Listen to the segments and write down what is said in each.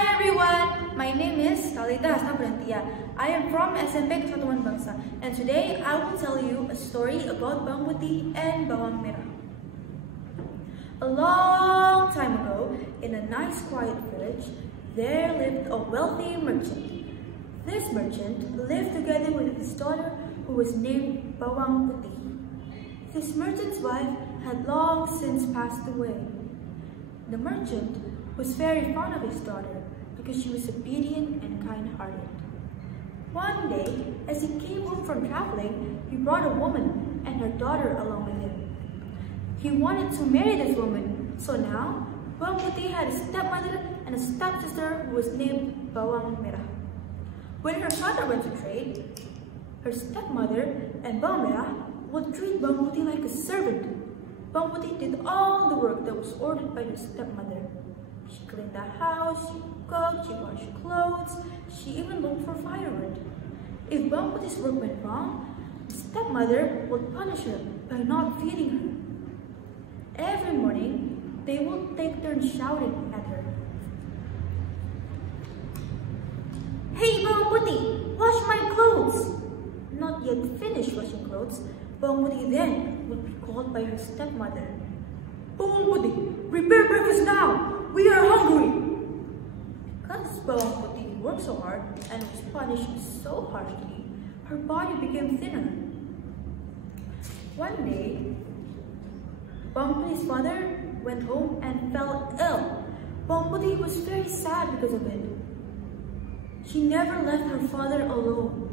Hi everyone, my name is Talitha Hasna. I am from SMP Kesatuan Bangsa, and today I will tell you a story about Bawang Putih and Bawang Merah. A long time ago, in a nice quiet village, there lived a wealthy merchant. This merchant lived together with his daughter, who was named Bawang Putih. This merchant's wife had long since passed away. The merchant was very fond of his daughter because she was obedient and kind-hearted. One day, as he came home from traveling, he brought a woman and her daughter along with him. He wanted to marry this woman, so now Bawang Putih had a stepmother and a stepsister who was named Bawang Merah. When her father went to trade, her stepmother and Bawang Merah would treat Bawang Putih like a servant. Bawang Putih did all the work that was ordered by her stepmother. She cleaned the house, she cooked, she washed clothes, she even looked for firewood. If Bawang Putih's work went wrong, the stepmother would punish her by not feeding her. Every morning, they would take turns shouting at her. "Hey Bawang Putih, wash my clothes!" Not yet finished washing clothes, Bawang Putih then would be called by her stepmother. "Bawang Putih, prepare breakfast now! We are hungry!" Because Bawang Putih worked so hard and was punished so harshly, her body became thinner. One day, Bawang Putih's father went home and fell ill. Bawang Putih was very sad because of it. She never left her father alone.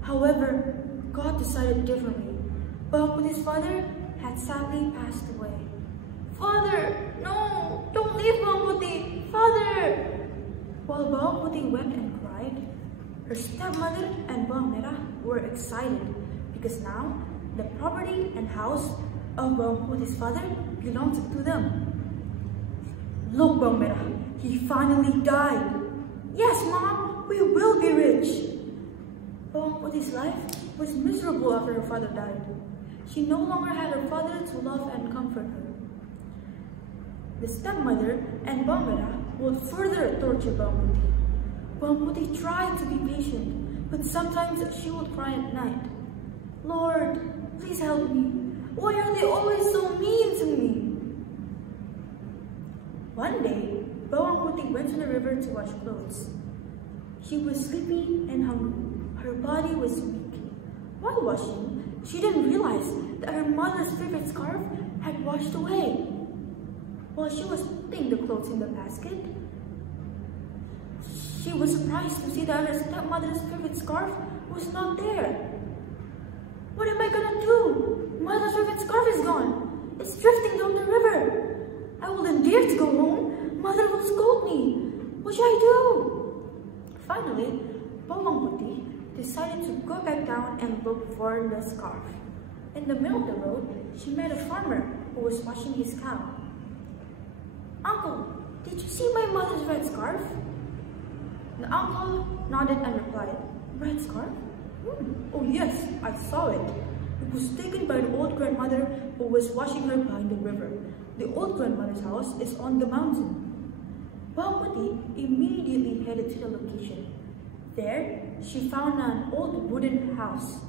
However, God decided differently. Bawang Putih's father had sadly passed away. "Father, no! Don't leave Bawang Putih! Father!" While Bawang Putih wept and cried, her stepmother and Bawang Merah were excited because now the property and house of Bawang Putih's father belonged to them. "Look, Bawang Merah, he finally died." "Yes, Mom, we will be rich." Bawang Putih's life was miserable after her father died. She no longer had her father to love and comfort her. The stepmother and Bawang Merah would further torture Bawang Putih. Bawang Putih tried to be patient, but sometimes she would cry at night. "Lord, please help me. Why are they always so mean to me?" One day, Bawang Putih went to the river to wash clothes. She was sleepy and hungry. Her body was weak. While washing, she didn't realize that her mother's favorite scarf had washed away. While she was putting the clothes in the basket, she was surprised to see that her stepmother's favorite scarf was not there. "What am I gonna do? Mother's favorite scarf is gone. It's drifting down the river. I wouldn't dare to go home. Mother will scold me. What should I do?" Finally, Bawang Putih decided to go back down and look for the scarf. In the middle of the road, she met a farmer who was washing his cow. "Uncle, did you see my mother's red scarf?" The uncle nodded and replied, "Red scarf? Oh yes, I saw it. It was taken by an old grandmother who was washing her behind the river. The old grandmother's house is on the mountain." Bawang Putih immediately headed to the location. There, she found an old wooden house.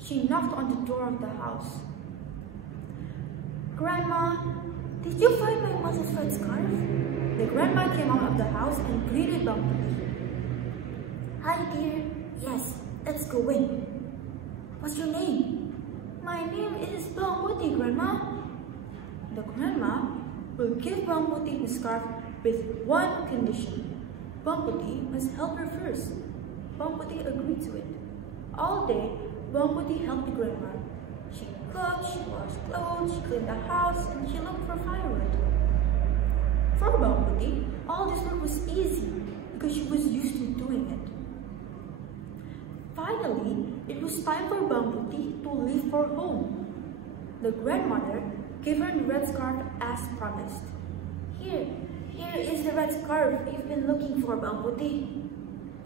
She knocked on the door of the house. "Grandma, did you find my mother's red scarf?" The grandma came out of the house and greeted Bawang Putih. "Hi dear, yes, let's go in." "What's your name?" "My name is Bawang Putih, Grandma." The grandma will give Bawang Putih the scarf with one condition. Bawang Putih must help her first. Bawang Putih agreed to it. All day, Bawang Putih helped the grandma. She cooked, she washed clothes, she cleaned the house, and she looked for firewood. For Bawang Putih, all this work was easy because she was used to doing it. Finally, it was time for Bawang Putih to leave for home. The grandmother gave her the red scarf as promised. Here is the red scarf you've been looking for, Bawang Putih.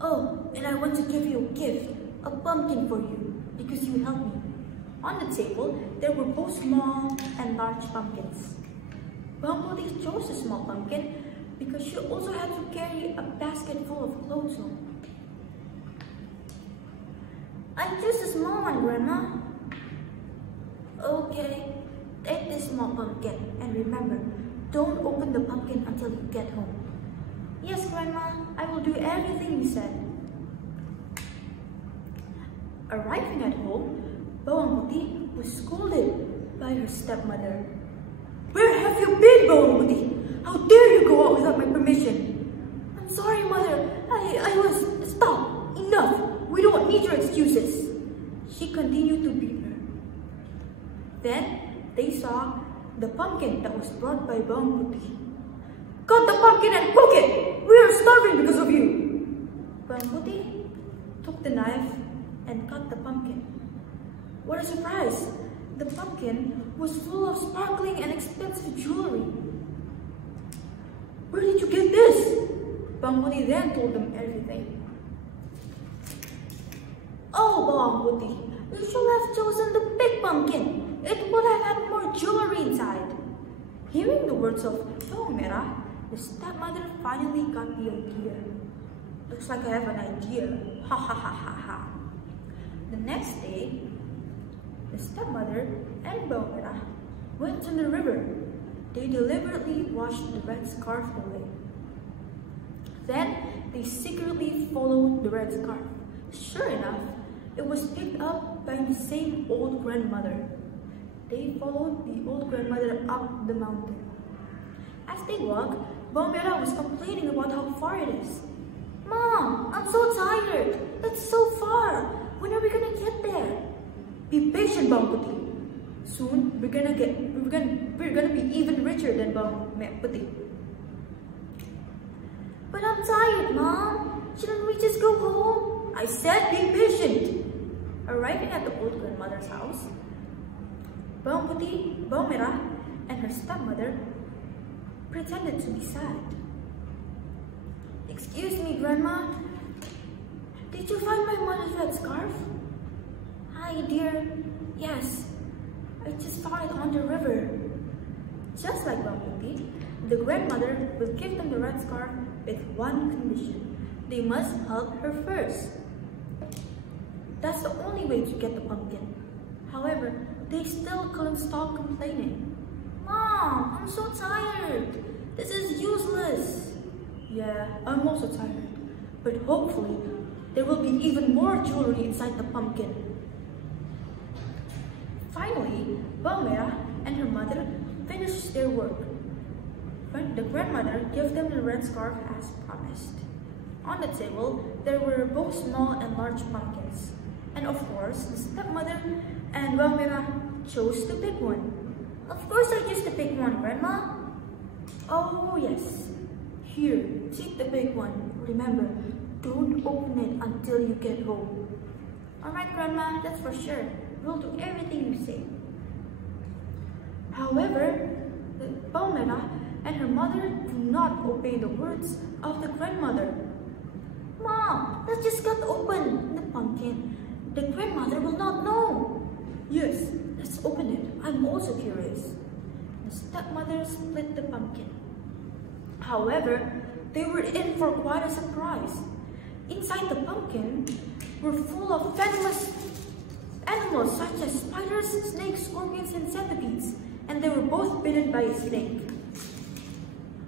Oh, and I want to give you a gift, a pumpkin for you, because you helped me." On the table, there were both small and large pumpkins. Bawang Putih chose a small pumpkin because she also had to carry a basket full of clothes home. I choose a small one, Grandma. Okay, take this small pumpkin and remember, don't open the pumpkin until you get home. Yes, Grandma, I will do everything you said. Arriving at home, Bawang Putih was scolded by her stepmother. Where have you been, Bawang Putih? How dare you go out without my permission? I'm sorry, Mother. I was... Stop! Enough! We don't need your excuses. She continued to beat her. Then, they saw the pumpkin that was brought by Bawang Putih. Cut the pumpkin and cook it! We are starving because of you! Bawang Putih took the knife and cut the pumpkin. What a surprise! The pumpkin was full of sparkling and expensive jewelry. Where did you get this? Bawang Putih then told them everything. Oh, Bawang Putih, you should have chosen the big pumpkin. It would have had more jewelry inside. Hearing the words of Bawang Merah, the stepmother finally got the idea. Looks like I have an idea. Ha ha ha ha ha. The next day, the stepmother and Bawang Merah went to the river. They deliberately washed the red scarf away. Then, they secretly followed the red scarf. Sure enough, it was picked up by the same old grandmother. They followed the old grandmother up the mountain. As they walked, Bawang Merah was complaining about how far it is. Mom, I'm so tired. That's so far. When are we gonna get there? Be patient, Bawang Putih. Soon we're gonna be even richer than Bawang Putih. But I'm tired, Mom. Shouldn't we just go home? I said be patient. Arriving at the old grandmother's house, Bawang Putih, Bawang Merah, and her stepmother pretended to be sad. Excuse me, Grandma. Did you find my mother's red scarf? Hi, dear. Yes, I just found it on the river. Just like Bawang Putih, the grandmother will give them the red scarf with one condition. They must help her first. That's the only way to get the pumpkin. However, they still couldn't stop complaining. Mom, I'm so tired. This is useless. Yeah, I'm also tired. But hopefully, there will be even more jewelry inside the pumpkin. Finally, Bawang Merah and her mother finished their work. The grandmother gave them the red scarf as promised. On the table, there were both small and large pumpkins. And of course, the stepmother and Bawang Merah chose the big one. Of course I chose the big one, Grandma. Oh yes. Here, take the big one. Remember, don't open it until you get home. Alright, Grandma, that's for sure. We'll do everything you say. However, Bawang Merah and her mother do not obey the words of the grandmother. Mom, let's just cut open the pumpkin. The grandmother will not know. Yes, let's open it. I'm also curious. The stepmother split the pumpkin. However, they were in for quite a surprise. Inside the pumpkin were full of venomous animals such as spiders, snakes, scorpions, and centipedes. And they were both bitten by a snake.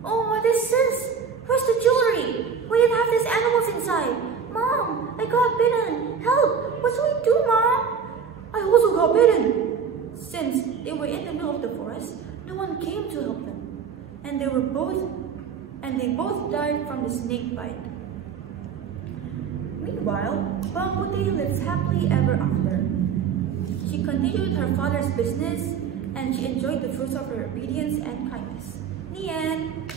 Oh, what is this? Where's the jewelry? We didn't have these animals inside. Mom, I got bitten. Help! What should we do, Mom? I also got bitten. Since they were in the middle of the forest, no one came to help them. And they both died from the snake bite. Meanwhile, Bawang Putih lives happily ever after. She continued her father's business and she enjoyed the fruits of her obedience and kindness. The end.